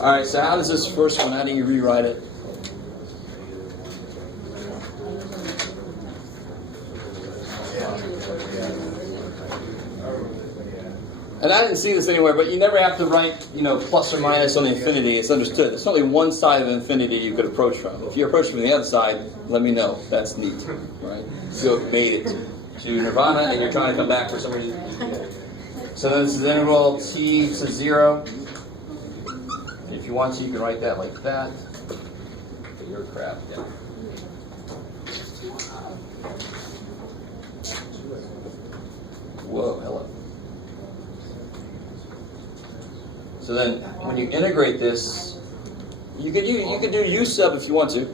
All right, so how does this first one, how do you rewrite it? And I didn't see this anywhere, but you never have to write, plus or minus on the infinity. It's understood. There's only one side of infinity you could approach from. If you approach from the other side, let me know. That's neat, right? So you've made it to nirvana, and you're trying to come back for some reason. So then this is integral t to 0. If you want to, you can write that like that. Okay, you're crap, yeah. Whoa, hello. So then, when you integrate this, you could do u sub if you want to.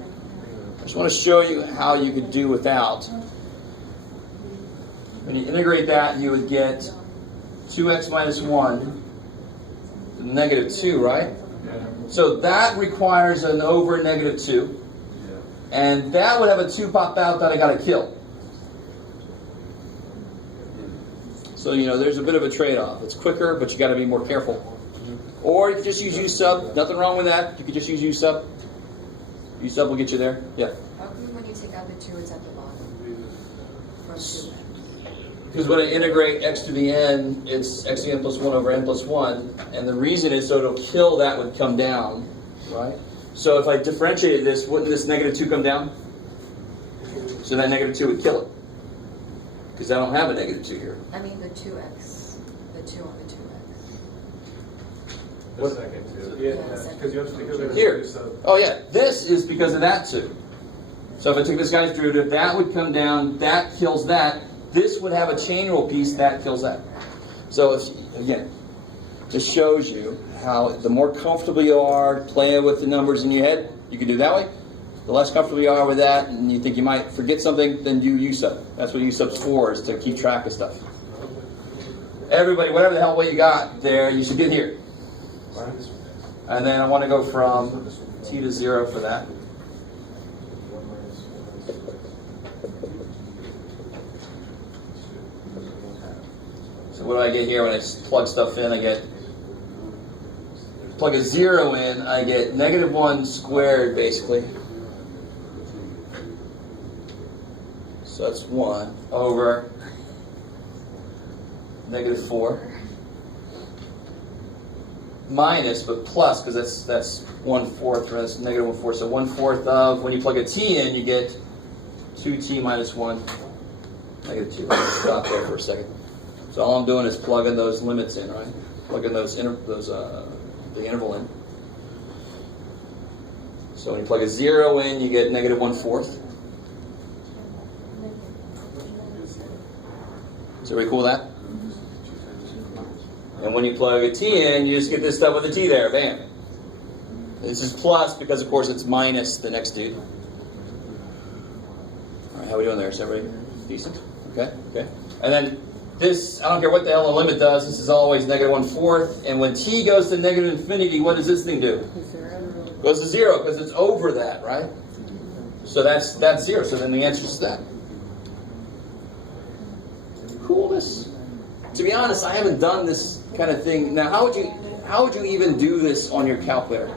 I just want to show you how you could do without. When you integrate that, you would get 2x minus 1 to the negative 2, right? So that requires an over negative 2. And that would have a 2 pop out that I got to kill. So, there's a bit of a trade-off. It's quicker, but you got to be more careful. Or you can just use u sub. Nothing wrong with that. You could just use u sub. U sub will get you there. Yeah. How come when you take out the 2, it's at the bottom? From 2. Because when I integrate x to the n, it's x to the n plus 1 over n plus 1. And the reason is so it'll kill that would come down, right? So if I differentiated this, wouldn't this negative 2 come down? So that negative 2 would kill it. Because I don't have a negative 2 here. I mean the 2x. The 2 on the 2x. The second 2. Yeah, because you have to think of it here. So. Oh yeah, this is because of that 2. So if I took this guy's derivative, that would come down, that kills that. This would have a chain rule piece, that kills that. So again, this shows you how the more comfortable you are playing with the numbers in your head, you can do that way. The less comfortable you are with that, and you think you might forget something, then do u sub. That's what u sub's for, is to keep track of stuff. Everybody, whatever the hell way you got there, you should get here. And then I want to go from t to 0 for that. So what do I get here when I plug stuff in? I get, plug a 0 in, I get negative 1 squared, basically. So that's 1 over negative 4. Minus, but plus, because that's 1/4, or that's negative 1/4. So 1/4 of, when you plug a t in, you get 2t minus 1, negative 2. I'll stop there for a second. So all I'm doing is plugging those limits in, right? Plugging the interval in. So when you plug a 0 in, you get negative 1/4. Is everybody cool with that? And when you plug a t in, you just get this stuff with a t there. Bam. This is plus because, of course, it's minus the next dude. All right, how are we doing there? Is everybody decent? Okay, okay. And then this, I don't care what the hell the limit does, this is always negative 1/4. And when t goes to negative infinity, what does this thing do? Goes to 0 because it's over that, right? So that's 0. So then the answer is that. Coolness. To be honest, I haven't done this kind of thing. Now, how would you even do this on your calculator?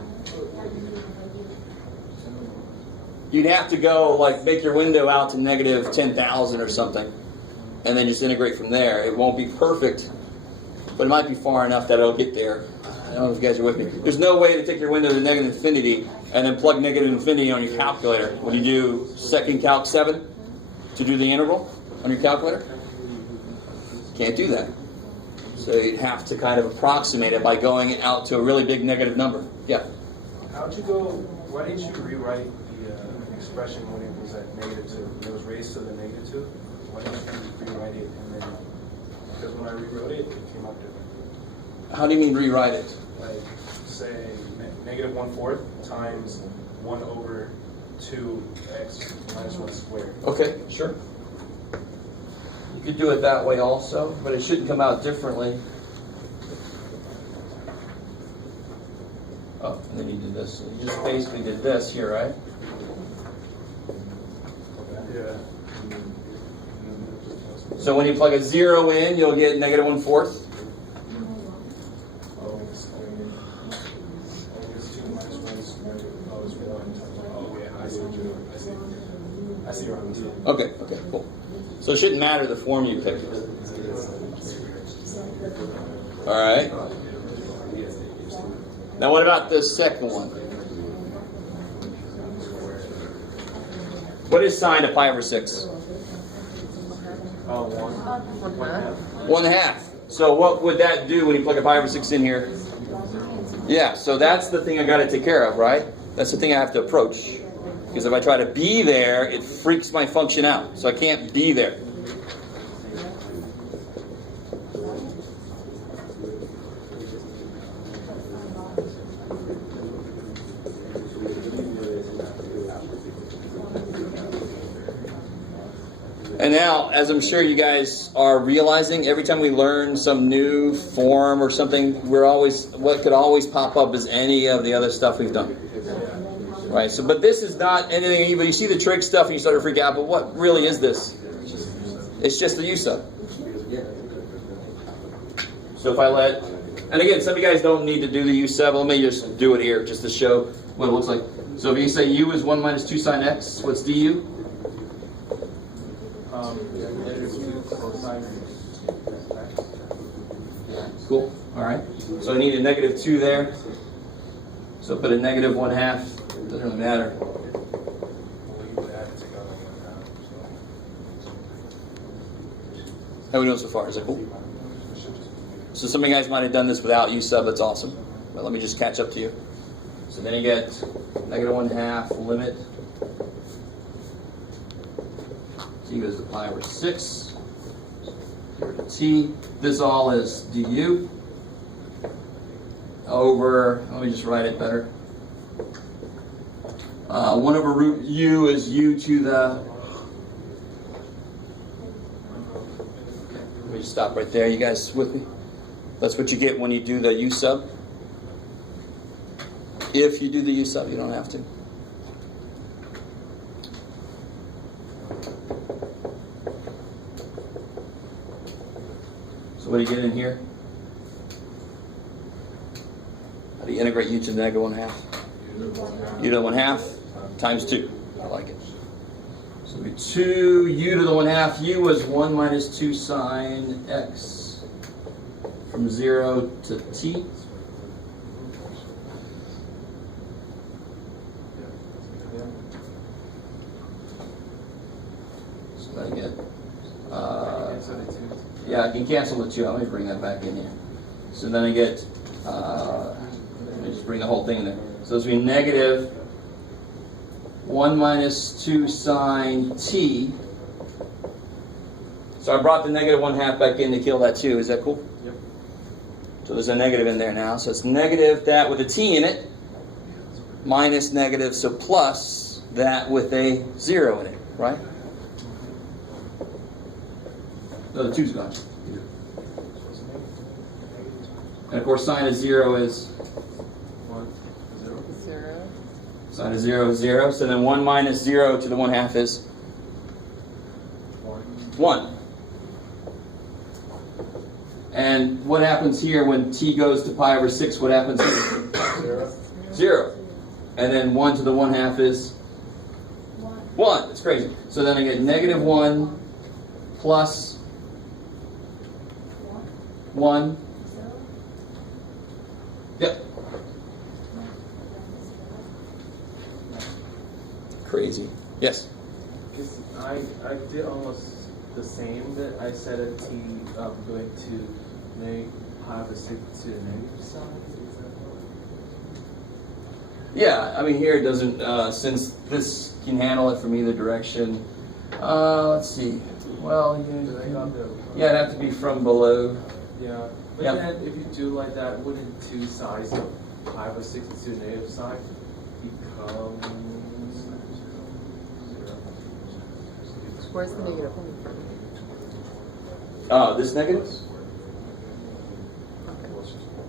You'd have to go, like, make your window out to negative 10,000 or something, and then just integrate from there. It won't be perfect, but it might be far enough that it'll get there. I don't know if you guys are with me. There's no way to take your window to negative infinity and then plug negative infinity on your calculator. When you do second calc 7 to do the integral on your calculator, can't do that. So you'd have to kind of approximate it by going out to a really big negative number. Yeah? How'd you go, why didn't you rewrite the expression when it was at negative 2? It was raised to the negative 2? Why didn't you rewrite it and then, because when I rewrote it, it came out different. How do you mean rewrite it? Like, say, negative 1/4 times 1 over 2x minus 1 squared. Okay, sure. You could do it that way also, but it shouldn't come out differently. Oh, and then you did this. So you just basically did this here, right? Yeah. So when you plug a 0 in, you'll get negative 1/4. Oh, it's 2 minus 1 is oh, it's 1. Oh, yeah, I see what you're doing. I see what I'm doing. Okay, cool. So it shouldn't matter the form you pick. All right. Now what about the second one? What is sine of pi over 6? 1/2. So what would that do when you plug a pi over 6 in here? Yeah, so that's the thing I got to take care of, right? That's the thing I have to approach. Because if I try to be there, it freaks my function out. So I can't be there. And now, as I'm sure you guys are realizing, every time we learn some new form or something, what could always pop up is any of the other stuff we've done. Right? So, but this is not anything, but you see the trig stuff and you start to freak out, but what really is this? It's just the U sub. So if I and again, some of you guys don't need to do the U sub, let me just do it here, just to show what it looks like. So if you say U is 1 minus 2 sine x, what's du? Cool. All right. So I need a negative 2 there. So put a negative 1/2. Doesn't really matter. How are we doing so far? Is that cool? So some of you guys might have done this without U sub. That's awesome. But let me just catch up to you. So then you get negative 1/2 limit. T goes to pi over 6. T, this all is du over, let me just write it better. 1 over root u is u to the, let me just stop right there. You guys with me? That's what you get when you do the u sub. If you do the u sub, you don't have to. So what do you get in here? How do you integrate u to the negative 1/2? U to the 1/2 times 2. I like it. So it'll be 2 u to the 1/2. U was 1 minus 2 sine x from 0 to t. So that I get. Yeah, I can cancel the 2. Let me bring that back in here. So then I get, let me just bring the whole thing in there. So this will be negative 1 minus 2 sine t. So I brought the negative 1/2 back in to kill that 2. Is that cool? Yep. So there's a negative in there now. So it's negative that with a t in it, minus negative, so plus that with a 0 in it, right? No, the 2's gone. And of course, sine of 0 is 0. Sine of 0 is 0. So then 1 minus 0 to the 1/2 is 1. And what happens here when t goes to pi over 6? What happens here? 0. And then 1 to the 1/2 is 1. It's crazy. So then I get negative 1 plus 1. Yep. Crazy. Yes? Because I did almost the same, that I set a t going to pi over 6 to the negative side. Yeah, I mean here it doesn't, since this can handle it from either direction. Let's see. Well, yeah, it'd have to be from below. Yeah, but Yep. then if you do like that, wouldn't 2 sides of pi over 6 to the negative side become 0? Where's the negative coming from? This negative? Okay.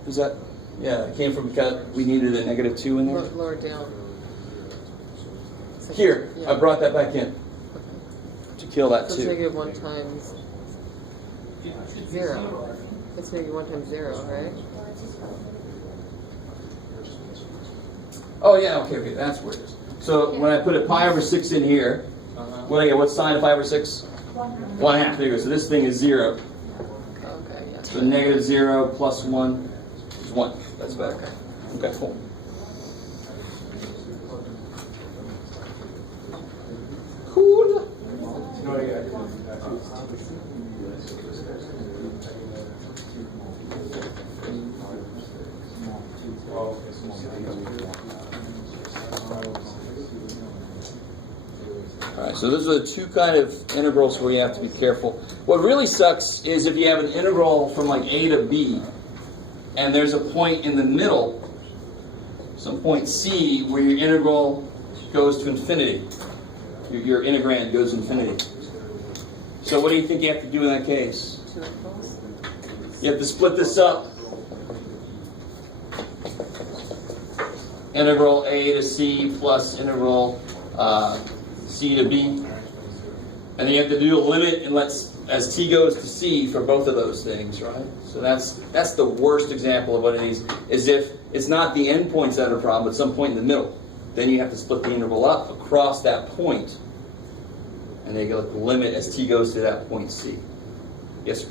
Is that? Yeah, it came from because we needed a negative 2 in there. Lower down. Here, Yeah. I brought that back in to kill that So 2. negative 1 times 0. It's going to be 1 times 0, right? Oh yeah, okay, that's where it is. So when I put a pi over 6 in here, what do I get? What's sine of pi over 6? 1/2. There you go. So this thing is 0. Okay, yeah. So negative 0 plus 1 is 1. That's better. Okay, cool. Cool. You know what I got? Alright, so those are the two kind of integrals where you have to be careful. What really sucks is if you have an integral from like a to b, and there's a point in the middle, some point c, where your integral goes to infinity. Your integrand goes to infinity. So what do you think you have to do in that case? You have to split this up. Integral a to c plus integral c to b. And then you have to do a limit and as t goes to c for both of those things, right? So that's the worst example of what it is if it's not the endpoints that are a problem, but some point in the middle. Then you have to split the integral up across that point. And they go the limit as t goes to that point c. Yes, sir?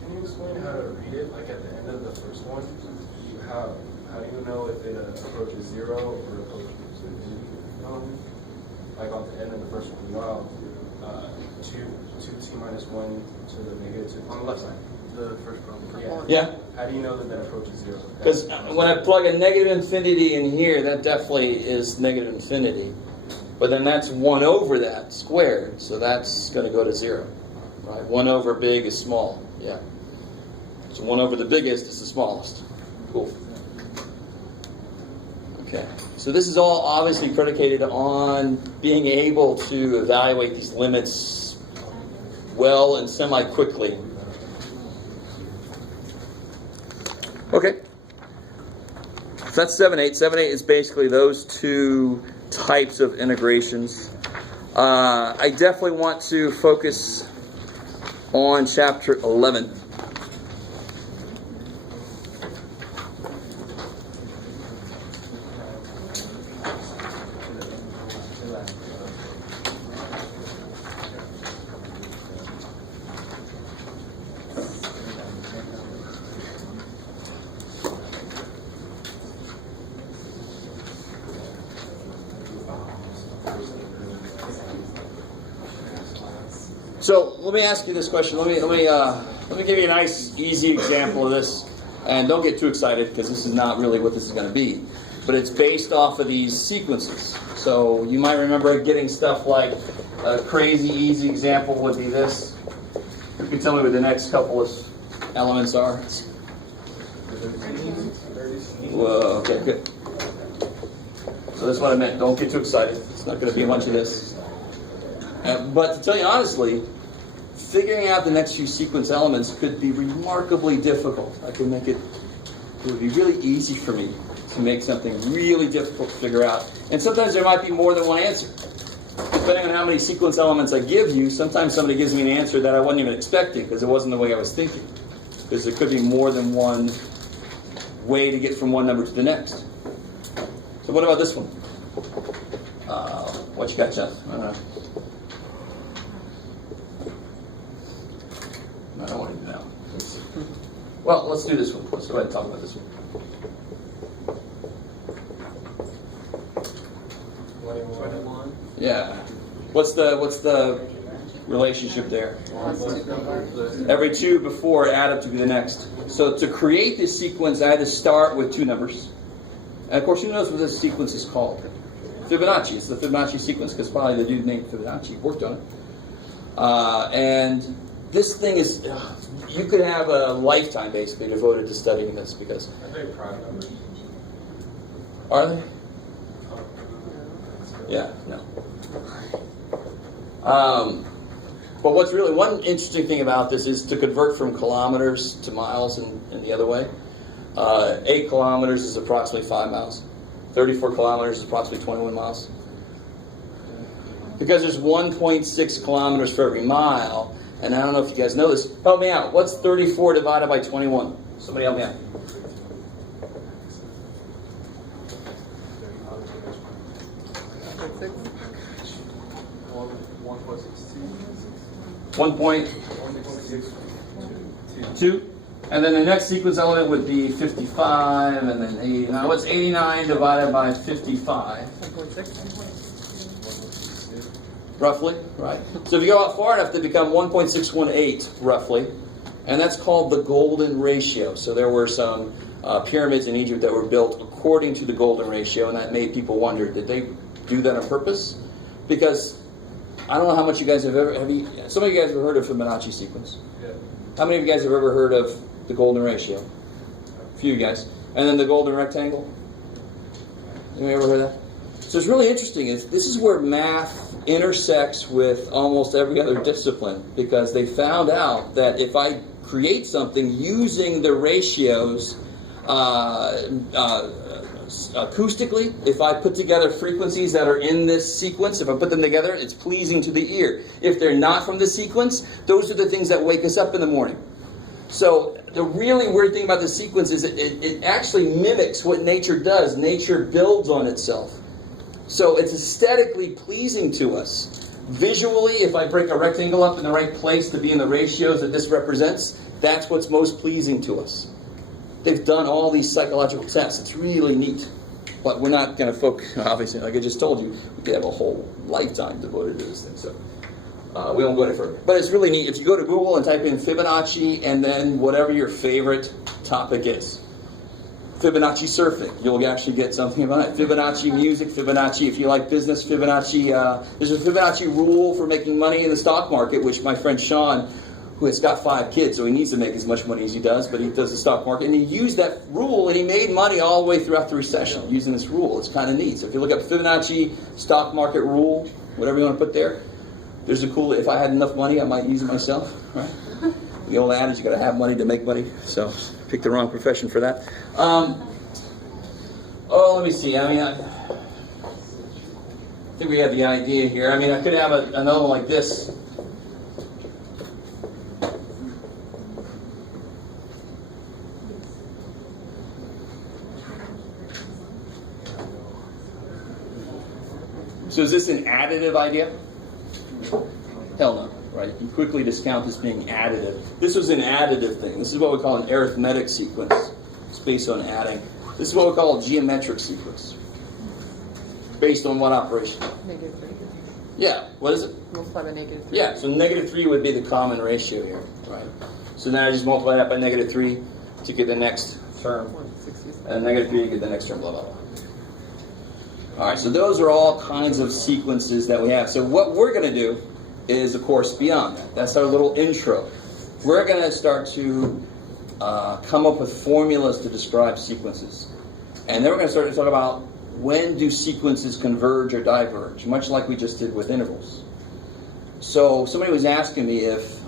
Can you explain how to read it? Like at the end of the first one, how do you know if it approaches 0 or approaches infinity? Like on the end of the first one, you know how 2t minus 1 to the negative 2 on the left side. The first problem. Yeah. How do you know that that approaches 0? Because when I plug a negative infinity in here, that definitely is negative infinity. But then that's 1 over that squared, so that's going to go to 0. Right? 1 over big is small. Yeah. So 1 over the biggest is the smallest. Cool. Okay. So this is all obviously predicated on being able to evaluate these limits well and semi-quickly. Okay. So that's 7/8. 7/8 is basically those two types of integrations. I definitely want to focus on chapter 11. So let me ask you this question. Let me give you a nice, easy example of this, and don't get too excited because this is not really what this is going to be. But it's based off of these sequences. So you might remember getting stuff like a crazy easy example would be this. You can tell me what the next couple of elements are. Whoa, okay, good. So that's what I meant. Don't get too excited. It's not going to be a bunch of this. But to tell you honestly, figuring out the next few sequence elements could be remarkably difficult. It would be really easy for me to make something really difficult to figure out. And sometimes there might be more than one answer. Depending on how many sequence elements I give you, sometimes somebody gives me an answer that I wasn't even expecting because it wasn't the way I was thinking. Because there could be more than one way to get from one number to the next. So what about this one? What you got, Jeff? I don't want to do that one. Well, let's do this one. Let's go ahead and talk about this one. Yeah. What's the relationship there? Every 2 before add up to be the next. So to create this sequence, I had to start with 2 numbers. And of course, who knows what this sequence is called? Fibonacci. It's the Fibonacci sequence because probably the dude named Fibonacci worked on it. And this thing is, you could have a lifetime basically devoted to studying this because. Are they prime numbers? Are they? Yeah, no. But what's really one interesting thing about this is to convert from kilometers to miles and the other way. 8 kilometers is approximately 5 miles. 34 kilometers is approximately 21 miles. Because there's 1.6 kilometers for every mile, And I don't know if you guys know this. Help me out. What's 34 divided by 21? Somebody help me out. 1.2. And then the next sequence element would be 55, and then 89. What's 89 divided by 55? 1.6. Roughly, right? So if you go out far enough, they become 1.618, roughly. And that's called the golden ratio. So there were some pyramids in Egypt that were built according to the golden ratio, and that made people wonder, did they do that on purpose? Because I don't know how much you guys have some of you guys have heard of Fibonacci sequence? Yeah. How many of you guys have ever heard of the golden ratio? A few of you guys. And then the golden rectangle? Anybody ever heard of that? So it's really interesting. This is where math intersects with almost every other discipline, because they found out that if I create something using the ratios acoustically, if I put together frequencies that are in this sequence, if I put them together, it's pleasing to the ear. If they're not from the sequence, those are the things that wake us up in the morning. So the really weird thing about the sequence is it actually mimics what nature does. Nature builds on itself. So it's aesthetically pleasing to us. Visually, if I break a rectangle up in the right place to be in the ratios that this represents, that's what's most pleasing to us. They've done all these psychological tests. It's really neat. But we're not going to focus, obviously, like I just told you, we could have a whole lifetime devoted to this thing. So we won't go any further. But it's really neat. If you go to Google and type in Fibonacci and then whatever your favorite topic is. Fibonacci surfing, you'll actually get something about it. Fibonacci music, Fibonacci, if you like business, Fibonacci. There's a Fibonacci rule for making money in the stock market, which my friend Sean, who has got 5 kids, so he needs to make as much money as he does, but he does the stock market, and he used that rule, and he made money all the way throughout the recession using this rule. It's kind of neat. So if you look up Fibonacci stock market rule, whatever you want to put there, there's a cool, if I had enough money, I might use it myself, right? The old adage, you got to have money to make money, so pick the wrong profession for that. Let me see. I mean, I think we have the idea here. I mean, I could have another one like this. So is this an additive idea? Hell no, right? You quickly discount this being additive. This was an additive thing. This is what we call an arithmetic sequence. It's based on adding. This is what we call a geometric sequence. Based on what operation? -3. Yeah, what is it? Multiply by -3. Yeah, so -3 would be the common ratio here, right? So now I just multiply that by -3 to get the next term. 167. And -3 to get the next term, blah, blah, blah. All right, so those are all kinds of sequences that we have. So what we're going to do is, of course, beyond that. That's our little intro. We're going to start to come up with formulas to describe sequences. And then we're going to start to talk about when do sequences converge or diverge, much like we just did with intervals. So somebody was asking me if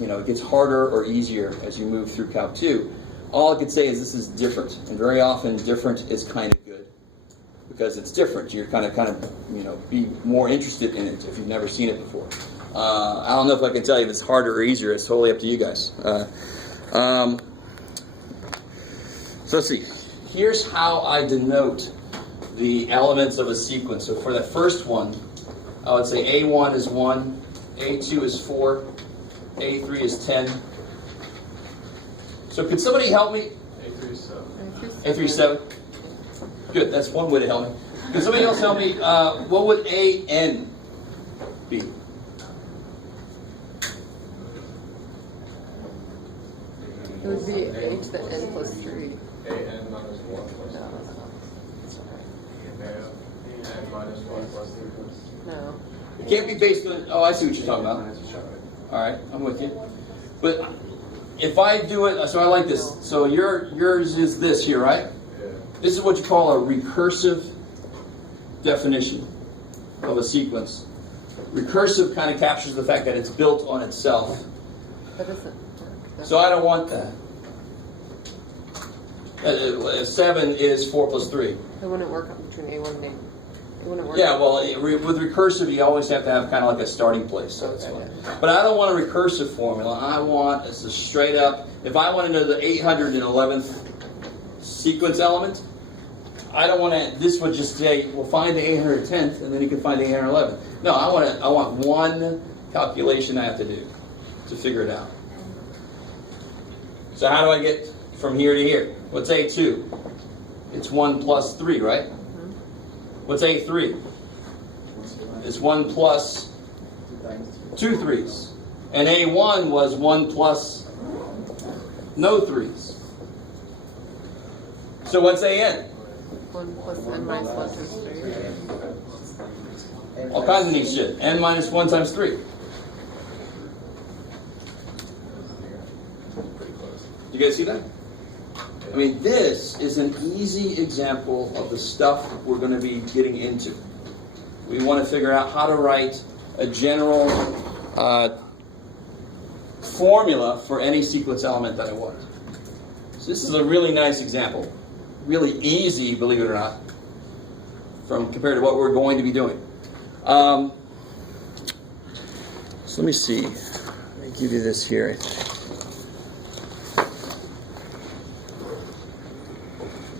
it gets harder or easier as you move through Calc 2. All I could say is this is different. And very often different is kind of good. Because it's different. You're kind of be more interested in it if you've never seen it before. I don't know if I can tell you if it's harder or easier. It's totally up to you guys. So let's see. Here's how I denote the elements of a sequence. So for the first one, I would say A1 is 1, A2 is 4, A3 is 10. So could somebody help me? A3 is 7. A3 is 7. Good, that's one way to help me. Can somebody else help me? What would AN be? It would be A to the N plus 3. AN minus 1 plus 3. AN minus 1 plus 3 plus. No. It can't be based on... Oh, I see what you're talking about. All right, I'm with you. But if I do it... So I like this. So yours is this here, right? This is what you call a recursive definition of a sequence. Recursive kind of captures the fact that it's built on itself. That doesn't work. So I don't want that. 7 is 4 plus 3. It wouldn't work between A1 and wouldn't work. Yeah, well, with recursive, you always have to have kind of like a starting place. So it's fine. But I don't want a recursive formula. I want it's a straight up. If I want to know the 811th sequence element, I don't want to. This would just say, well, find the 810th, and then you can find the 811th. No, I want one calculation I have to do to figure it out. So how do I get from here to here? What's A2? It's 1 plus 3, right? What's A3? It's 1 plus 2 3s. And A1 was 1 plus no 3s. So what's AN? 1 plus n minus 1 times 3. All kinds of neat shit. N minus 1 times 3. You guys see that? I mean, this is an easy example of the stuff we're going to be getting into. We want to figure out how to write a general formula for any sequence element that I want. So this is a really nice example. Really easy, believe it or not, compared to what we're going to be doing. So let me see. Let me give you this here.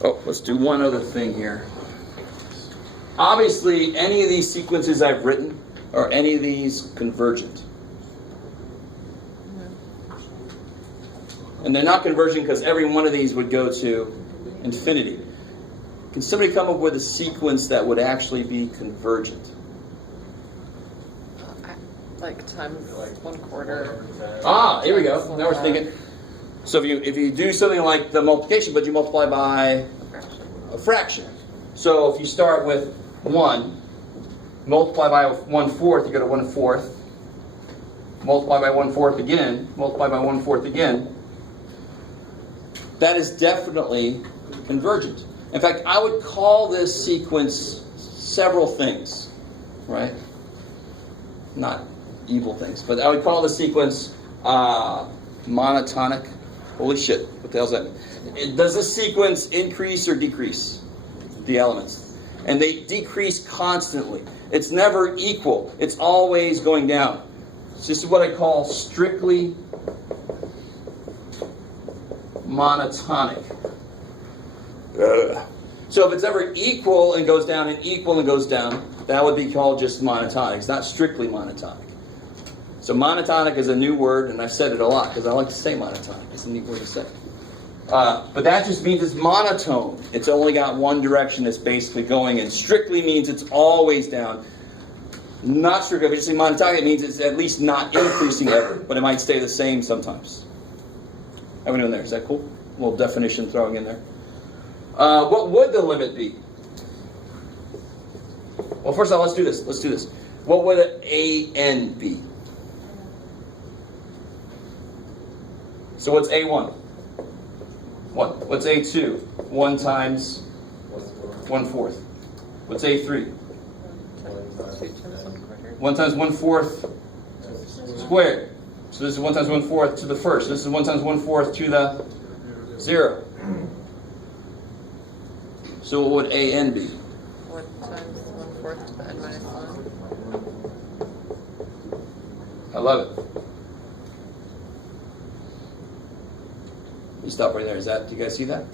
Oh, let's do one other thing here. Obviously, any of these sequences I've written are any of these convergent. And they're not convergent because every one of these would go to infinity. Can somebody come up with a sequence that would actually be convergent? Like times 1/4. Ah, here we go. Now we're thinking. So if you do something like the multiplication, but you multiply by a fraction. So if you start with 1, multiply by 1/4, you go to 1/4. Multiply by 1/4 again, multiply by 1/4 again. That is definitely convergent. In fact, I would call this sequence several things, right? Not evil things, but I would call the sequence monotonic. Holy shit, what the hell does that mean? Does this sequence increase or decrease the elements? And they decrease constantly. It's never equal. It's always going down. This is what I call strictly monotonic. So if it's ever equal and goes down and equal and goes down, that would be called just monotonic. It's not strictly monotonic. So monotonic is a new word, and I've said it a lot because I like to say monotonic. It's a neat word to say. But that just means it's monotone. It's only got one direction that's basically going, and strictly means it's always down. Not strictly, if you say monotonic, it means it's at least not increasing ever, but it might stay the same sometimes. How are we doing there? Is that cool? A little definition throwing in there. What would the limit be? Well, first of all, let's do this. Let's do this. What would an AN be? So what's A1? What? What's A2? 1 times 1/4. What's A3? 1 times 1/4 squared. So this is 1 times 1/4 to the first. This is 1 times 1/4 to the 0. So what would AN be? 1 times 1/4 to the n minus 1. I love it. You stop right there. Do you guys see that?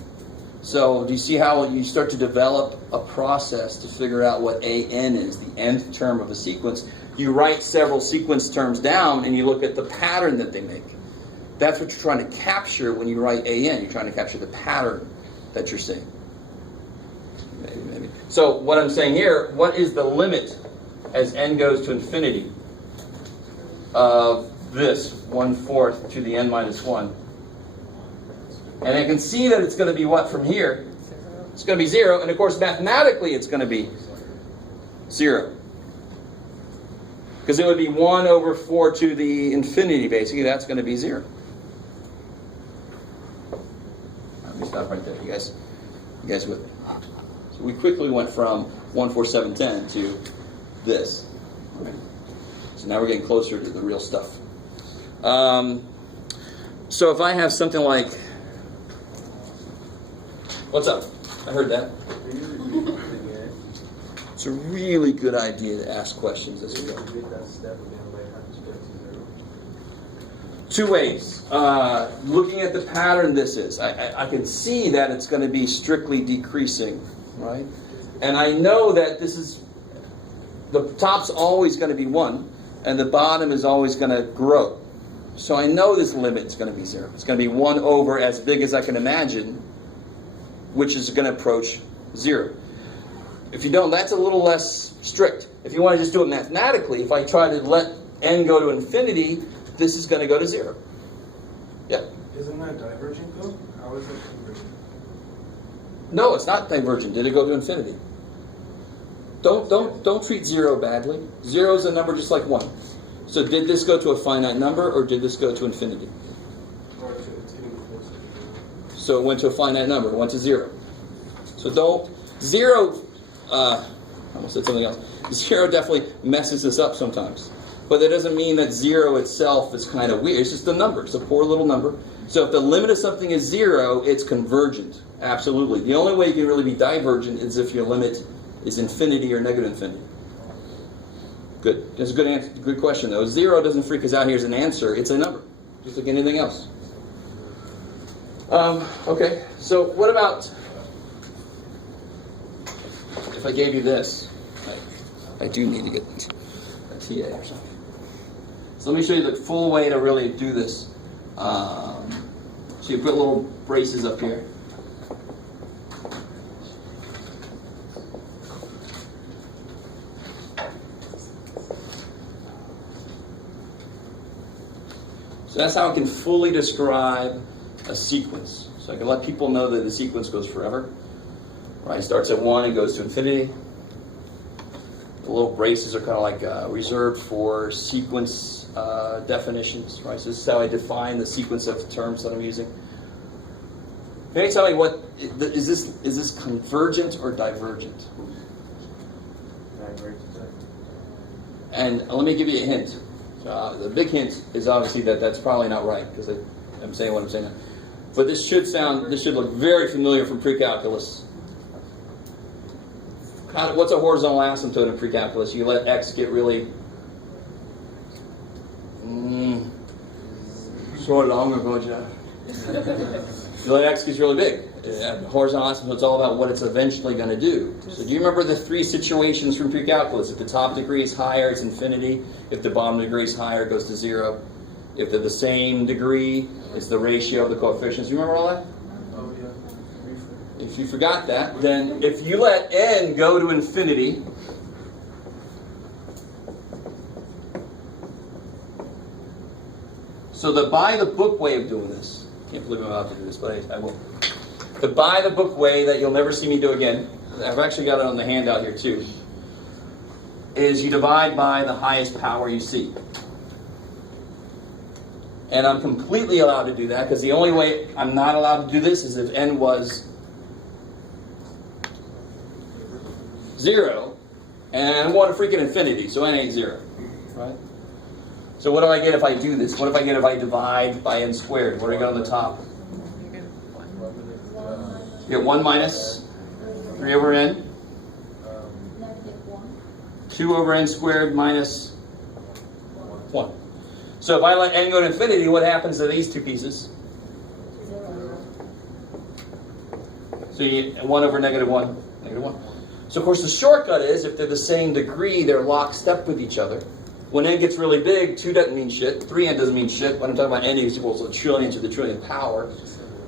So do you see how you start to develop a process to figure out what AN is, the nth term of a sequence? You write several sequence terms down and you look at the pattern that they make. That's what you're trying to capture when you write AN. You're trying to capture the pattern that you're seeing. Maybe. So what I'm saying here, what is the limit as n goes to infinity of this 1/4 to the n minus 1? And I can see that it's going to be what from here? It's going to be 0. And of course, mathematically, it's going to be 0. Because it would be 1/4 to the infinity, basically. That's going to be 0. Let me stop right there. You guys with me? So we quickly went from 14710 to this. Right. So now we're getting closer to the real stuff. So if I have something like, what's up? I heard that. It's a really good idea to ask questions as you go. Read that step again, like how to get to 0. Two ways. Looking at the pattern this is, I can see that it's going to be strictly decreasing, right? And I know that this is, the top's always going to be 1, and the bottom is always going to grow. So I know this limit is going to be 0. It's going to be 1 over as big as I can imagine, which is going to approach 0. If you don't, that's a little less strict. If you want to just do it mathematically, if I try to let n go to infinity, this is going to go to 0. Yeah? Isn't that divergent though? How is it convergent? No, it's not divergent. Did it go to infinity? Don't treat 0 badly. 0 is a number just like 1. So did this go to a finite number, or did this go to infinity? Or it's getting closer to 0. So it went to a finite number. It went to 0. So don't... 0... I almost said something else. 0 definitely messes us up sometimes. But that doesn't mean that 0 itself is kind of weird. It's just a number. It's a poor little number. So if the limit of something is 0, it's convergent. Absolutely. The only way you can really be divergent is if your limit is infinity or negative infinity. Good. That's a good answer. Good question, though. 0 doesn't freak us out here as an answer. It's a number, just like anything else. Okay. So what about if I gave you this? I do need to get a TA or something. So let me show you the full way to really do this. So you put little braces up here. So that's how I can fully describe a sequence. So I can let people know that the sequence goes forever. Right, it starts at 1 and goes to infinity. The little braces are kind of like reserved for sequence definitions. Right, so this is how I define the sequence of terms that I'm using. Can you tell me what is this convergent or divergent? Divergent. And let me give you a hint. The big hint is obviously that that's probably not right, because I'm saying what I'm saying now. But this should look very familiar from pre-calculus. What's a horizontal asymptote in pre-calculus? You let x get really so long ago, you let x get really big. Horizontal asymptote is all about what it's eventually going to do. So do you remember the 3 situations from pre-calculus? If the top degree is higher, it's infinity. If the bottom degree is higher, it goes to 0. If they're the same degree, it's the ratio of the coefficients. You remember all that? Oh yeah. If you forgot that, then if you let n go to infinity, so the by-the-book way of doing this, can't believe I'm about to do this, but I will. The by-the-book way that you'll never see me do again, I've actually got it on the handout here too, is you divide by the highest power you see. And I'm completely allowed to do that, because the only way I'm not allowed to do this is if n was 0, and I want a freaking infinity, so n ain't 0, right? So what do I get if I do this? What if I get if I divide by n squared? What do I get on the top? You get 1 minus 3 over n. 2 over n squared minus 1. So if I let n go to infinity, what happens to these two pieces? So you get 1 over negative 1, negative 1. So of course the shortcut is, if they're the same degree, they're lockstep with each other. When n gets really big, 2 doesn't mean shit, 3n doesn't mean shit. When I'm talking about n is equal to a trillion to the trillionth power.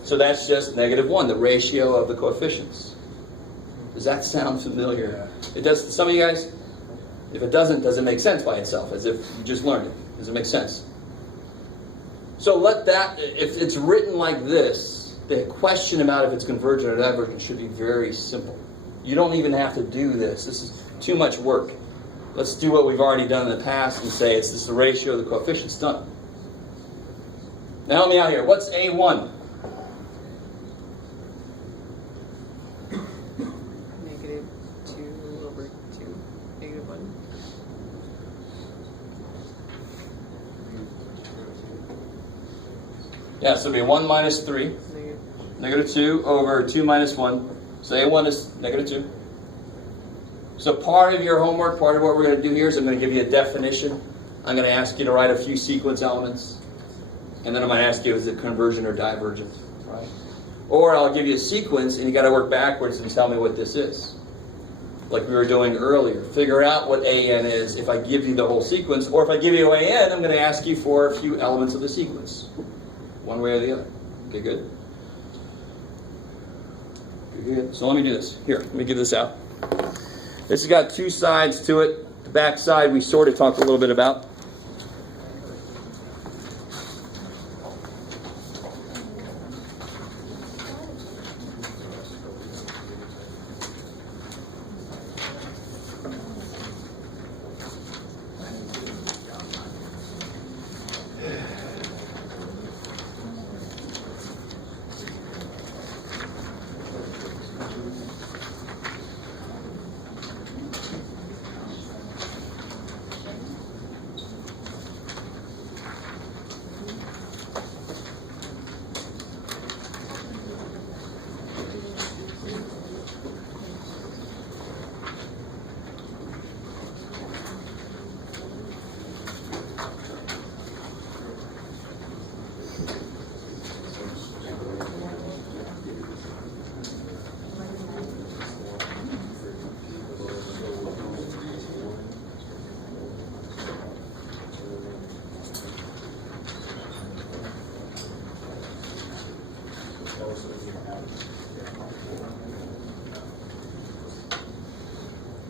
So that's just negative 1, the ratio of the coefficients. Does that sound familiar? It does. Some of you guys, if it doesn't make sense by itself, as if you just learned it. Does it make sense? So let that, if it's written like this, the question about if it's convergent or divergent should be very simple. You don't even have to do this. This is too much work. Let's do what we've already done in the past and say it's just the ratio of the coefficients. Done. Now help me out here. What's A1? Negative 2 over 2. Negative 1. Yeah, so it'll be 1 minus 3. Negative 2 over 2 minus 1. So A1 is negative 2. So part of your homework, part of what we're going to do here is I'm going to give you a definition. I'm going to ask you to write a few sequence elements. And then I'm going to ask you, is it convergent or divergent? Right? Or I'll give you a sequence, and you got to work backwards and tell me what this is. Like we were doing earlier. Figure out what AN is if I give you the whole sequence. Or if I give you AN, I'm going to ask you for a few elements of the sequence. One way or the other. Okay, good? Good. So let me do this. Here, let me give this out. This has got two sides to it. The back side we sort of talked a little bit about.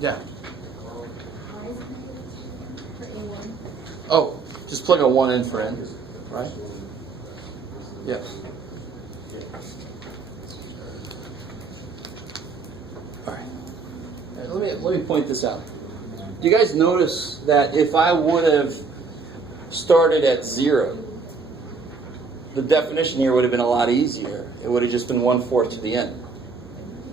Yeah. Oh, just plug a 1 in for n, right? Yeah. All right. Let me point this out. Do you guys notice that if I would have started at 0, the definition here would have been a lot easier. It would have just been 1/4 to the n.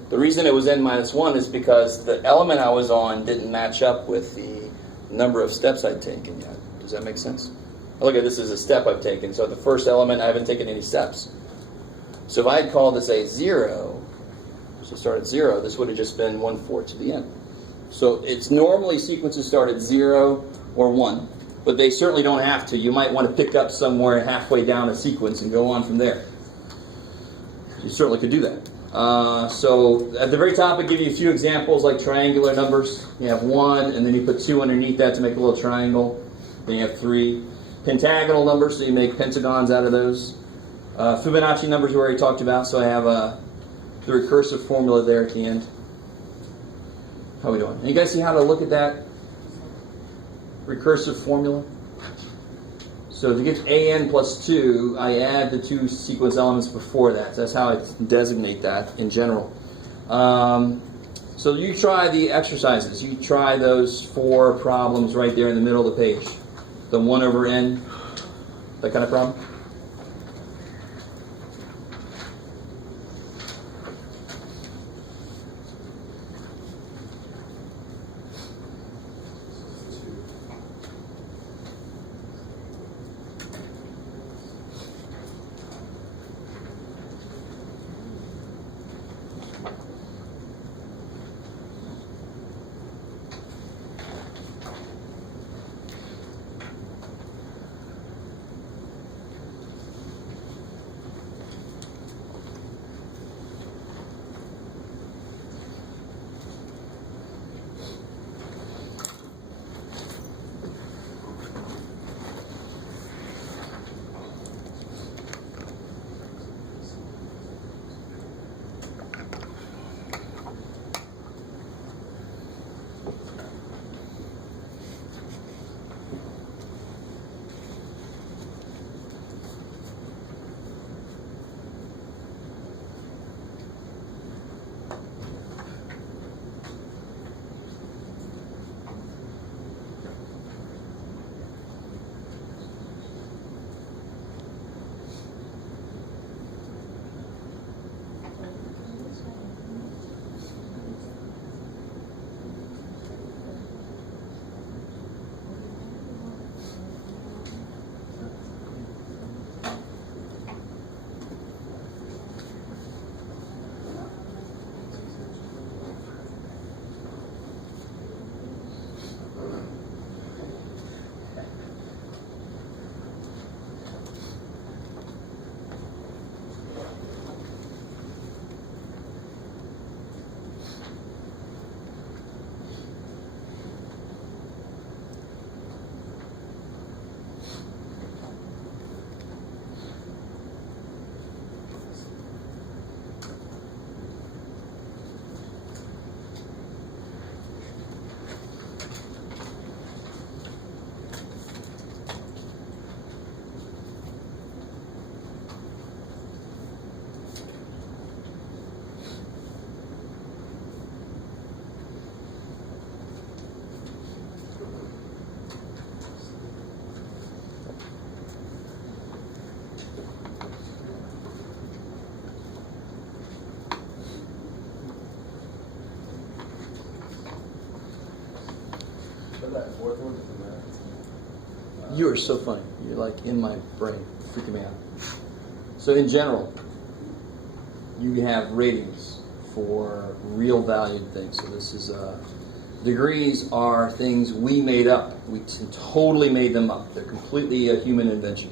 The reason it was n minus 1 is because the element I was on didn't match up with the number of steps I'd taken yet. Does that make sense? Look at this as a step I've taken. So the first element, I haven't taken any steps. So if I had called this a 0, so start at 0, this would have just been 1/4 to the n. So it's normally sequences start at 0 or 1, but they certainly don't have to. You might want to pick up somewhere halfway down a sequence and go on from there. You certainly could do that. So at the very top, I give you a few examples like triangular numbers. You have 1, and then you put 2 underneath that to make a little triangle. Then you have 3. Pentagonal numbers, so you make pentagons out of those. Fibonacci numbers we already talked about, so I have the recursive formula there at the end. How are we doing? You guys see how to look at that recursive formula? So to get an plus 2, I add the 2 sequence elements before that. So that's how I designate that in general. So you try the exercises. You try those 4 problems right there in the middle of the page. The 1 over n, that kind of problem. fourth one from that. You are so funny. You're like in my brain, freaking me out. So in general, you have ratings for real valued things. So this is degrees are things we made up. We totally made them up. They're completely a human invention.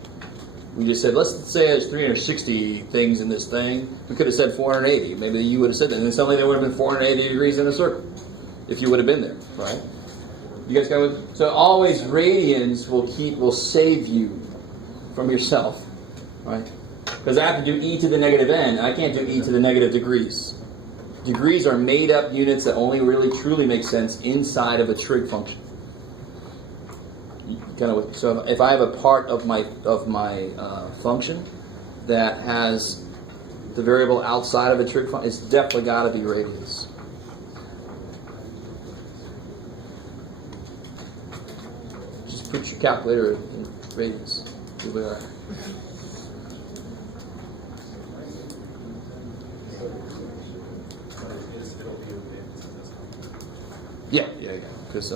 We just said, let's say there's 360 things in this thing. We could have said 480. Maybe you would have said that. And then suddenly there would have been 480 degrees in a circle if you would have been there, right? You guys got it? So always radians will save you from yourself, right? Because I have to do e to the negative n. I can't do e to the negative degrees. Degrees are made up units that only really truly make sense inside of a trig function. So if I have a part of my function that has the variable outside of a trig function, it's definitely got to be radius. Just put your calculator in radius. You'll be all right. Yeah. Because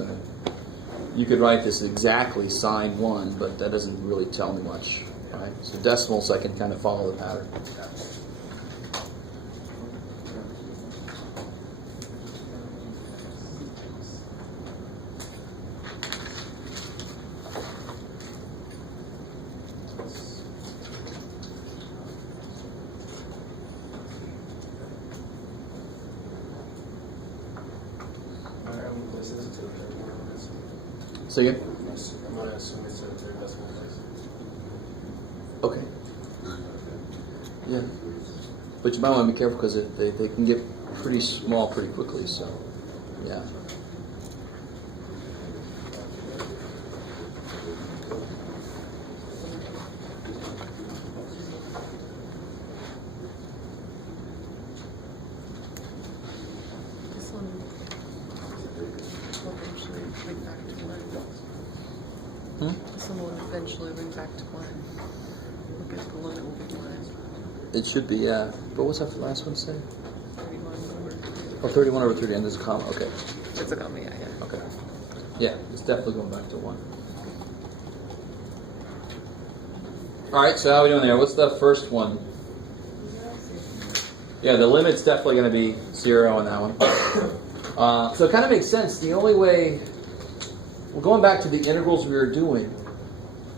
you could write this exactly sine 1, but that doesn't really tell me much, right? So decimals, I can kind of follow the pattern. So again? I'm going to assume it's a third decimal place. Okay. Yeah. But you might want to be careful because they can get pretty small pretty quickly, so yeah. This one will eventually bring back to 1. This one will eventually bring back to 1. Look at the 1, it will be 1. It should be, yeah. But what's that last one say? 31 over. Oh, 31 over 30, and there's a comma. Okay. It's a comma, yeah. Okay. Yeah, it's definitely going back to 1. Alright, so how are we doing there? What's the first one? Yeah, the limit's definitely going to be 0 on that one. So it kind of makes sense. The only way, well, going back to the integrals we were doing,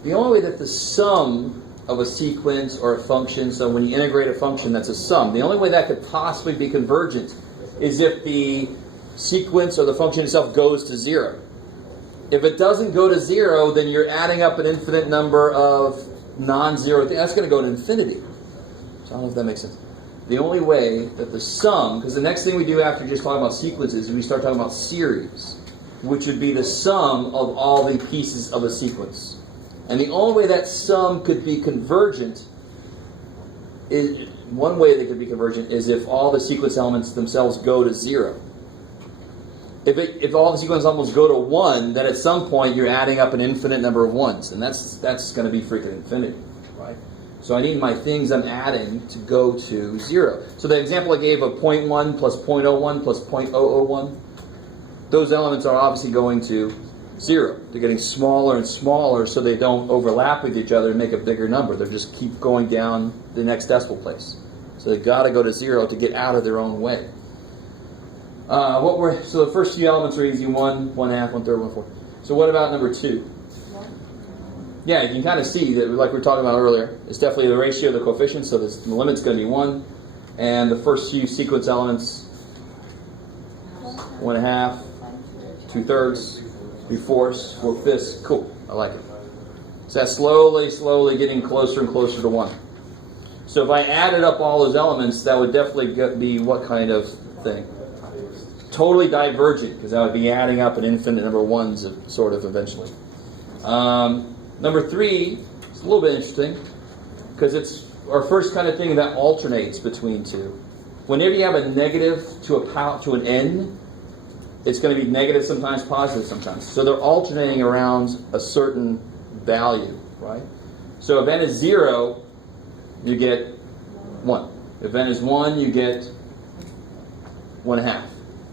the only way that the sum of a sequence or a function, so when you integrate a function that's a sum, the only way that could possibly be convergent is if the sequence or the function itself goes to 0. If it doesn't go to 0, then you're adding up an infinite number of non-zero things. That's going to go to infinity. So I don't know if that makes sense. The only way that the sum, because the next thing we do after just talking about sequences is we start talking about series, which would be the sum of all the pieces of a sequence. And the only way that sum could be convergent is, one way they could be convergent is if all the sequence elements themselves go to 0. If all the sequence elements go to 1, then at some point you're adding up an infinite number of 1s, and that's going to be freaking infinity, right? So I need my things I'm adding to go to 0. So the example I gave of 0.1 plus 0.01 plus 0.001, those elements are obviously going to 0. They're getting smaller and smaller so they don't overlap with each other and make a bigger number. They just keep going down the next decimal place. So they've got to go to 0 to get out of their own way. So the first few elements are easy: 1, 1/2, 1/3, 1/4. So what about number 2? Yeah, you can kind of see that, like we were talking about earlier, it's definitely the ratio of the coefficients, so the limit's going to be 1, and the first few sequence elements, 1/2, 2/3, 3/4, 4/5. Cool, I like it. So that's slowly getting closer and closer to 1. So if I added up all those elements, that would definitely be what kind of thing? Totally divergent, because that would be adding up an infinite number of 1s, sort of, eventually. Number 3 is a little bit interesting, because it's our first kind of thing that alternates between 2. Whenever you have a negative to an n, it's going to be negative sometimes, positive sometimes. So they're alternating around a certain value, right? So if n is 0, you get 1. If n is 1, you get 1/2.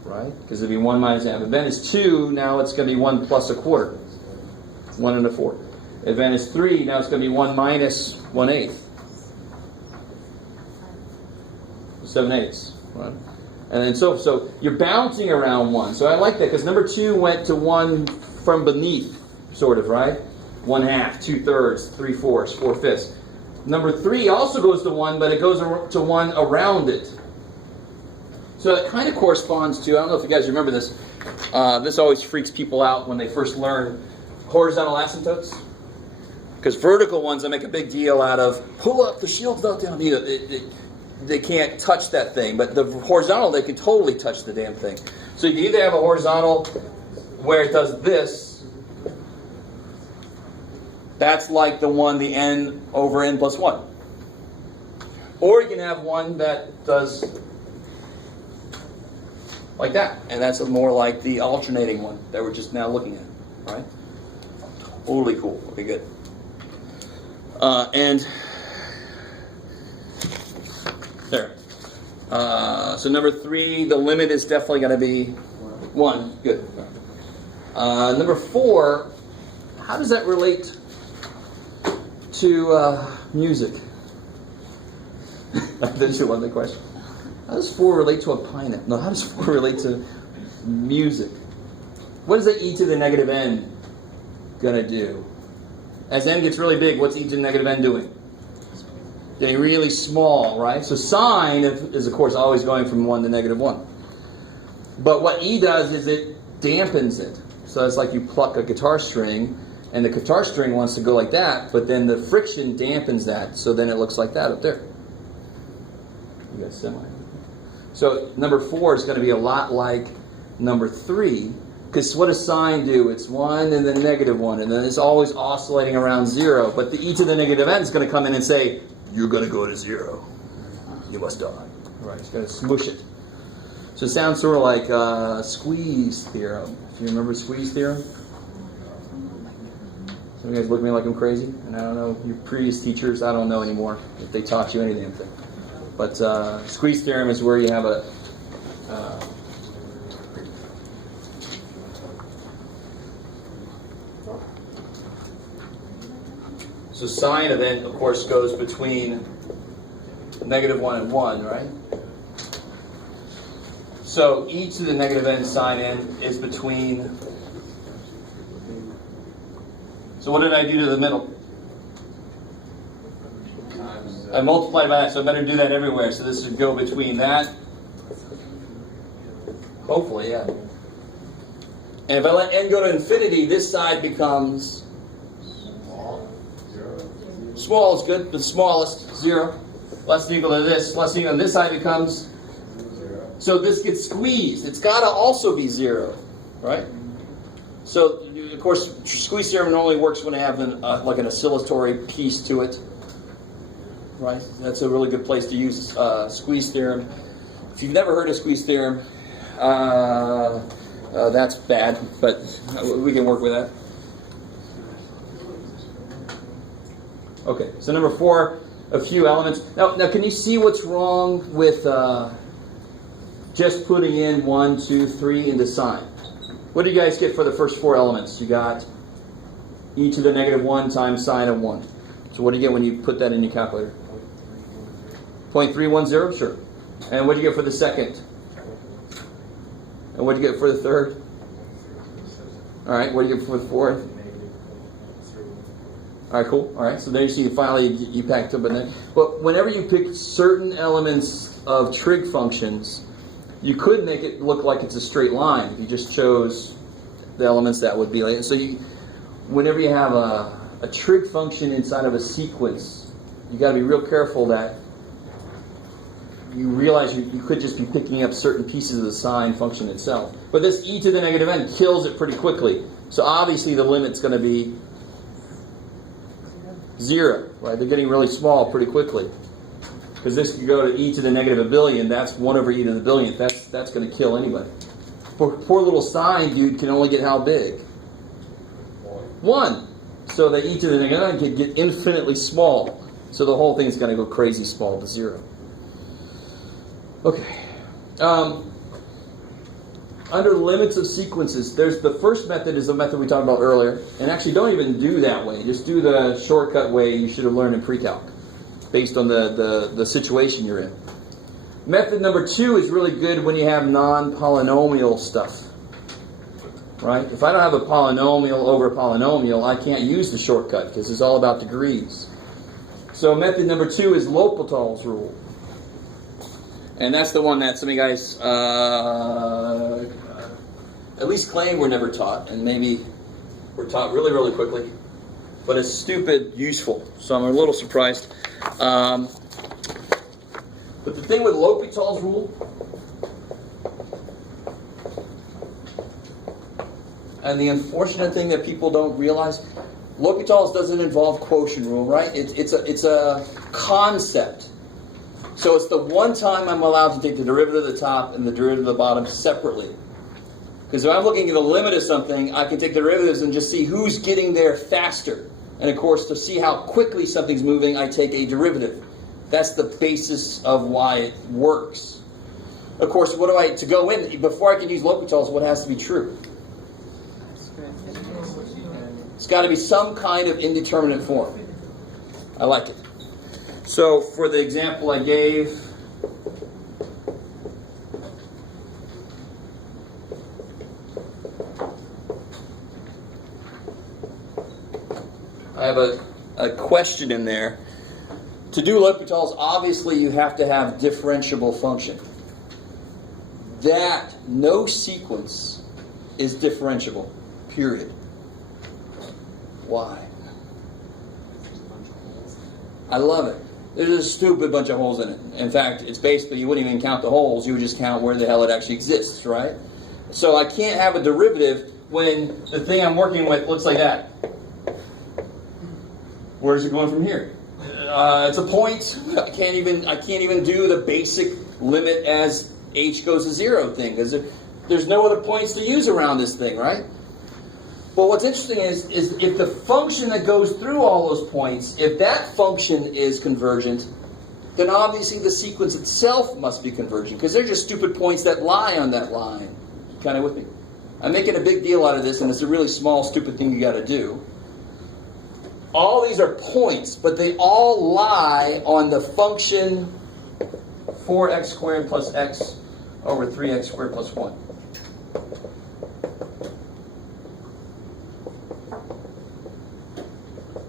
right? Because it'd be 1 minus half. Advantage 2, now it's going to be 1 plus a quarter. 1 and a 4. Advantage 3, now it's going to be 1 minus 1/8. 7/8, right? And then so you're bouncing around 1. So I like that because number 2 went to 1 from beneath, sort of, right? 1/2, 2/3, 3/4, 4/5. Number 3 also goes to 1, but it goes to 1 around it. So it kind of corresponds to, I don't know if you guys remember this. This always freaks people out when they first learn horizontal asymptotes. Because vertical ones, I make a big deal out of, pull up, the shield's not down. They can't touch that thing. But the horizontal, they can totally touch the damn thing. So you can either have a horizontal where it does this. That's like the one, the n over n plus 1. Or you can have one that does like that. And that's more like the alternating one that we're just now looking at. Right? Totally cool. Okay, good. And there. So number 3, the limit is definitely going to be 1. Good. Number 4, how does that relate to music? That's one of the question. How does 4 relate to a pineapple? No, how does 4 relate to music? What is the e to the negative n going to do? As n gets really big, what's e to the negative n doing? Getting really small, right? So sine is, of course, always going from 1 to negative 1. But what e does is it dampens it. So it's like you pluck a guitar string, and the guitar string wants to go like that, but then the friction dampens that, so then it looks like that up there. You got semi. So number 4 is going to be a lot like number 3, because what does sine do? It's 1 and then negative 1, and then it's always oscillating around 0. But the e to the negative n is going to come in and say, you're going to go to 0. You must die. Right? It's going to smoosh it. So it sounds sort of like squeeze theorem. Do you remember squeeze theorem? Some of you guys look at me like I'm crazy, and I don't know, your previous teachers, I don't know anymore if they taught you any damn thing. But squeeze theorem is where you have a so sine of it, of course, goes between negative 1 and 1, right? So e to the negative n sine n is between. So what did I do to the middle? I multiplied by that, so I better do that everywhere. So this would go between that. Hopefully, yeah. And if I let n go to infinity, this side becomes small is good, the smallest, 0. Less than equal to this. Less than equal to this side becomes 0. So this gets squeezed. It's got to also be 0, right? So, of course, squeeze theorem normally works when I have like an oscillatory piece to it. Right? That's a really good place to use squeeze theorem. If you've never heard of squeeze theorem, that's bad, but we can work with that. Okay, so number 4, a few elements. Now can you see what's wrong with just putting in 1, 2, 3 into sine? What do you guys get for the first 4 elements? You got e to the negative 1 times sine of 1. So what do you get when you put that in your calculator? 0.310? Sure. And what do you get for the second? And what do you get for the third? All right, what do you get for the fourth? All right, cool. All right, so there you see finally you packed up a net. But whenever you pick certain elements of trig functions, you could make it look like it's a straight line. If you just chose the elements that would be like. So whenever you have a trig function inside of a sequence, you got to be real careful that you realize you could just be picking up certain pieces of the sine function itself. But this e to the negative n kills it pretty quickly. So obviously the limit's going to be 0, right? They're getting really small pretty quickly. Because this could go to e to the negative a billion. That's 1 over e to the billionth. That's going to kill anybody. Poor little sine dude can only get how big? 1. So the e to the negative n can get infinitely small. So the whole thing is going to go crazy small to 0. Okay. under limits of sequences, there's the first method is the method we talked about earlier. And actually, don't even do that way. Just do the shortcut way you should have learned in pre-calc, based on the situation you're in. Method number 2 is really good when you have non-polynomial stuff. Right? If I don't have a polynomial over a polynomial, I can't use the shortcut because it's all about degrees. So method number 2 is L'Hopital's rule. And that's the one that some of you guys at least claim we're never taught, and maybe we're taught really, really quickly. But it's stupid useful, so I'm a little surprised. But the thing with L'Hopital's rule, and the unfortunate thing that people don't realize, L'Hopital's doesn't involve quotient rule, right? It's a concept. So it's the one time I'm allowed to take the derivative of the top and the derivative of the bottom separately. Because if I'm looking at the limit of something, I can take the derivatives and just see who's getting there faster. And of course, to see how quickly something's moving, I take a derivative. That's the basis of why it works. Of course, to go in, before I can use L'Hopital's, what has to be true? It's got to be some kind of indeterminate form. I like it. So, for the example I gave, I have a question in there. To do L'Hopital's, obviously you have to have differentiable function. That no sequence is differentiable, period. Why? I love it. There's a stupid bunch of holes in it. In fact, it's basically, you wouldn't even count the holes, you would just count where the hell it actually exists, right? So I can't have a derivative when the thing I'm working with looks like that. Where's it going from here? It's a point. I can't even do the basic limit as h goes to 0 thing, because there's no other points to use around this thing, right? But what's interesting is if the function that goes through all those points, if that function is convergent, then obviously the sequence itself must be convergent, because they're just stupid points that lie on that line. Kind of with me? I'm making a big deal out of this, and it's a really small, stupid thing you got to do. All these are points, but they all lie on the function 4x squared plus x over 3x squared plus 1.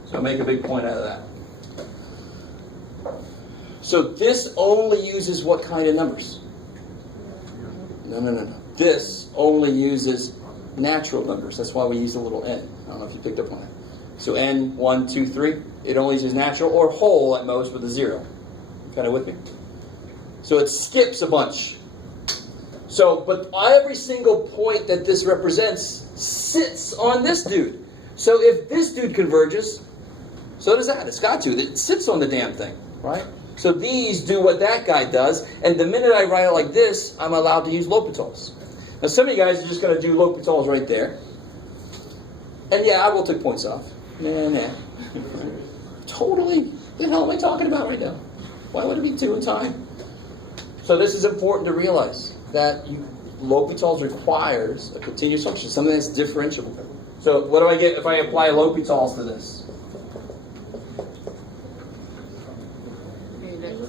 So make a big point out of that. So this only uses what kind of numbers? No. This only uses natural numbers. That's why we use the little n. I don't know if you picked up on that. So n, 1, 2, 3, it only uses natural or whole at most with a 0. Kind of with me? So it skips a bunch. So, but every single point that this represents sits on this dude. So if this dude converges, so does that. It's got to. It sits on the damn thing, right? So these do what that guy does, and the minute I write it like this, I'm allowed to use L'Hopital's. Now some of you guys are just going to do L'Hopital's right there. And yeah, I will take points off. Nah. Totally. What the hell am I talking about right now? Why would it be 2 in time? So this is important to realize, that L'Hopital's requires a continuous function, something that's differentiable. So what do I get if I apply L'Hopital's to this? 8x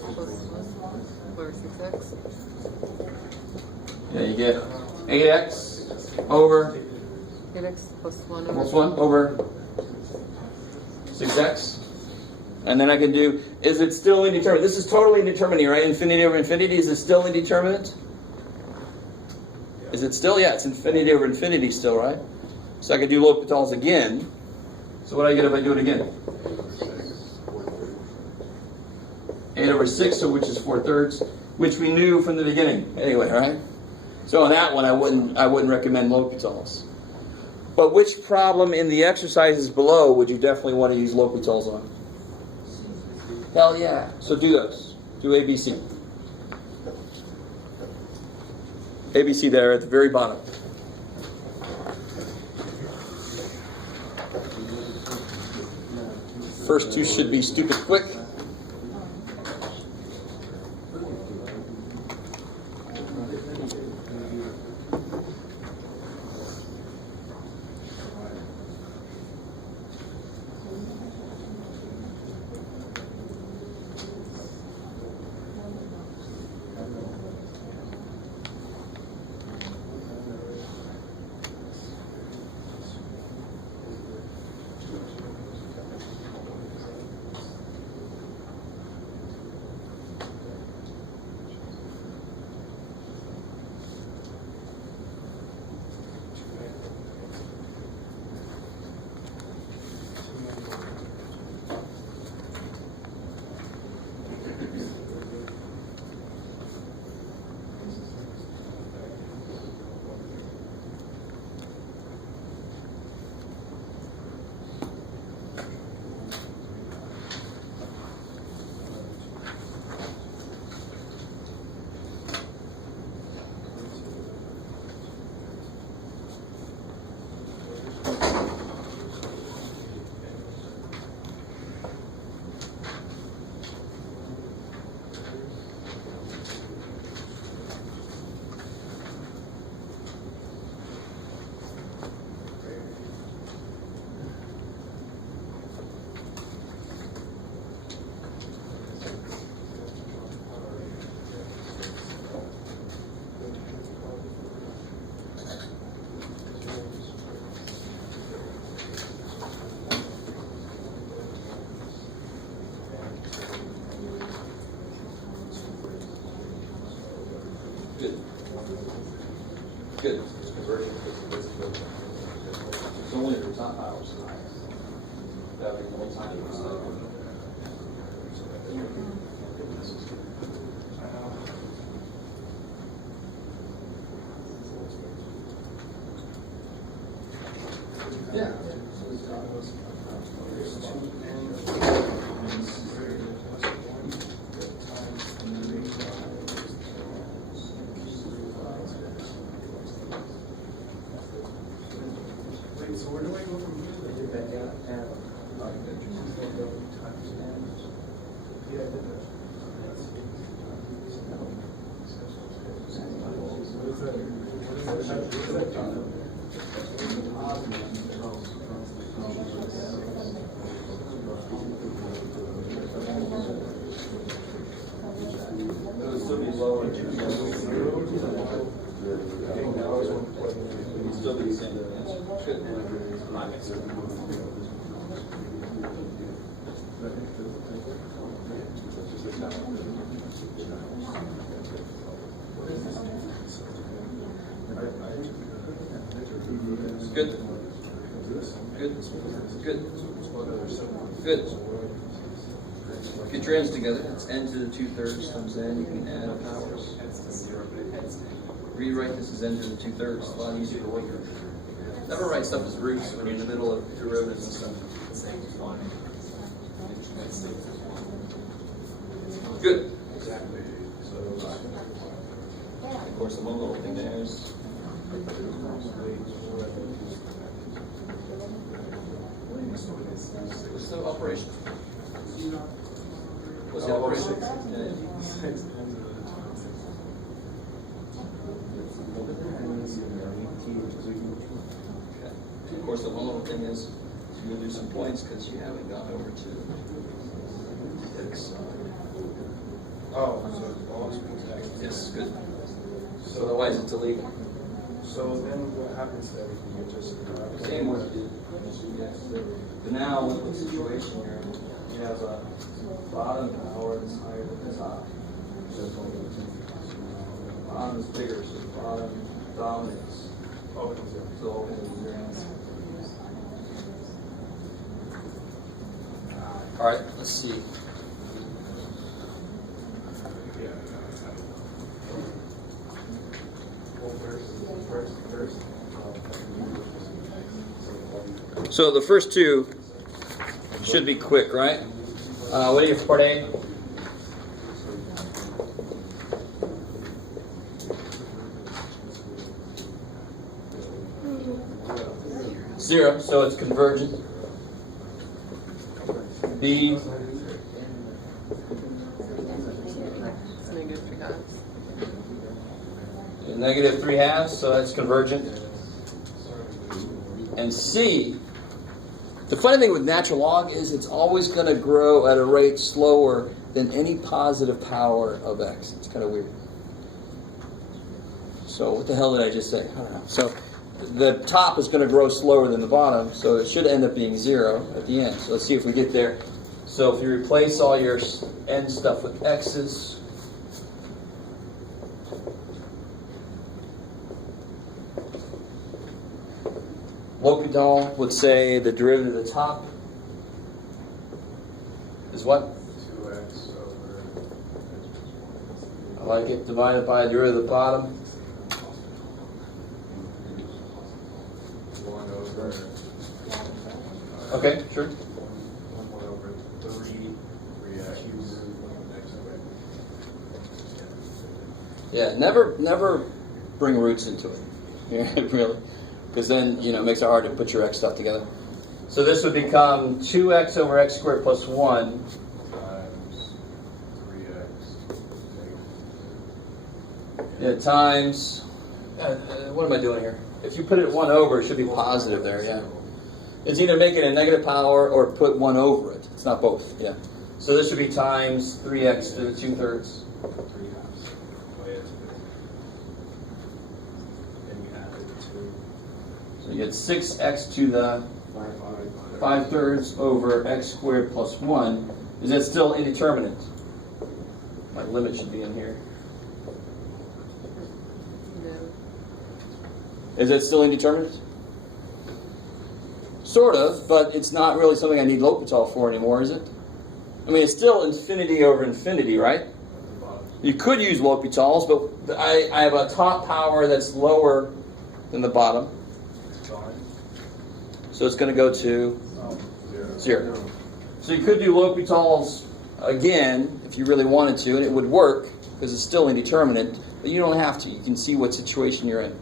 plus 6x. Yeah, you get 8x over 8x plus 1 plus 1 over 6x. And then I can do, is it still indeterminate? This is totally indeterminate, right? Infinity over infinity, is it still indeterminate? Is it still? Yeah, it's infinity over infinity still, right? So I could do L'Hopital's again. So what do I get if I do it again? 8 over 6, so which is 4/3, which we knew from the beginning anyway, right? So on that one, I wouldn't recommend L'Hopital's. But which problem in the exercises below would you definitely want to use L'Hopital's on? Hell yeah. So do those. Do ABC. ABC there at the very bottom. First two should be stupid quick. good. It's only the top hours. That would be the whole time. Yeah. Wait, so where do I go from here? Yeah, I did that. It would still be lower. It'd still be the same. Good. Good. Good. Good. Good. Get your ends together. It's n to the 2/3 comes in. You can add powers. Rewrite this as n to the 2/3. It's a lot easier to work with. Never write stuff as roots when you're in the middle of derivatives and stuff. Good. Of course, the one little thing there is. What's the operation? What's the operation? Of course, the one little thing is you'll do some points because you haven't gone over to the X side. Oh, so all these things back. Yes, good. So otherwise, it's illegal. So then what happens to everything? It just Same with it. Yes. But now, with the situation here, you have a bottom power that's higher than the top. Bottom is bigger, so the bottom dominates. oh, it's zero. So open is zero. All right, let's see. Yeah. Well, first. So the first two should be quick, right? What do you have for part A? Zero, so it's convergent. B, It's -3 times. negative 3/2, so that's convergent. And C, the funny thing with natural log is it's always going to grow at a rate slower than any positive power of x. It's kind of weird. So what the hell did I just say? I don't know. So the top is going to grow slower than the bottom, so it should end up being 0 at the end. So let's see if we get there. So if you replace all your end stuff with x's, L'Hopital would say the derivative of the top is what? 2x over. I like it. Divided by the derivative of the bottom. 1 over. Okay, sure. 1 over 3x. Yeah, never bring roots into it. Yeah, really. Because then, it makes it hard to put your x stuff together. So this would become 2x over x squared plus 1. Times 3x. Yeah, times. What am I doing here? If you put it 1 over, it should be positive there, yeah. It's either make it a negative power or put 1 over it. It's not both, yeah. So this would be times 3x to the 2/3. 3 halves. Oh, yeah, and you add it to So you get 6x to the 5/3 over x squared plus 1. Is that still indeterminate? My limit should be in here. No. Is it still indeterminate? Sort of, but it's not really something I need L'Hopital for anymore, is it? I mean, it's still infinity over infinity, right? You could use L'Hopitals, but I have a top power that's lower than the bottom. So it's going to go to 0. So you could do L'Hopitals again if you really wanted to, and it would work because it's still indeterminate, but you don't have to. You can see what situation you're in.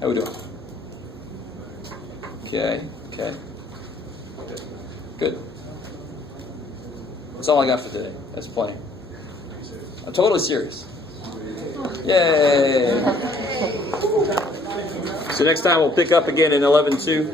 How we doing? Okay. Good. That's all I got for today. That's plenty. I'm totally serious. Yay! So next time we'll pick up again in 11:2.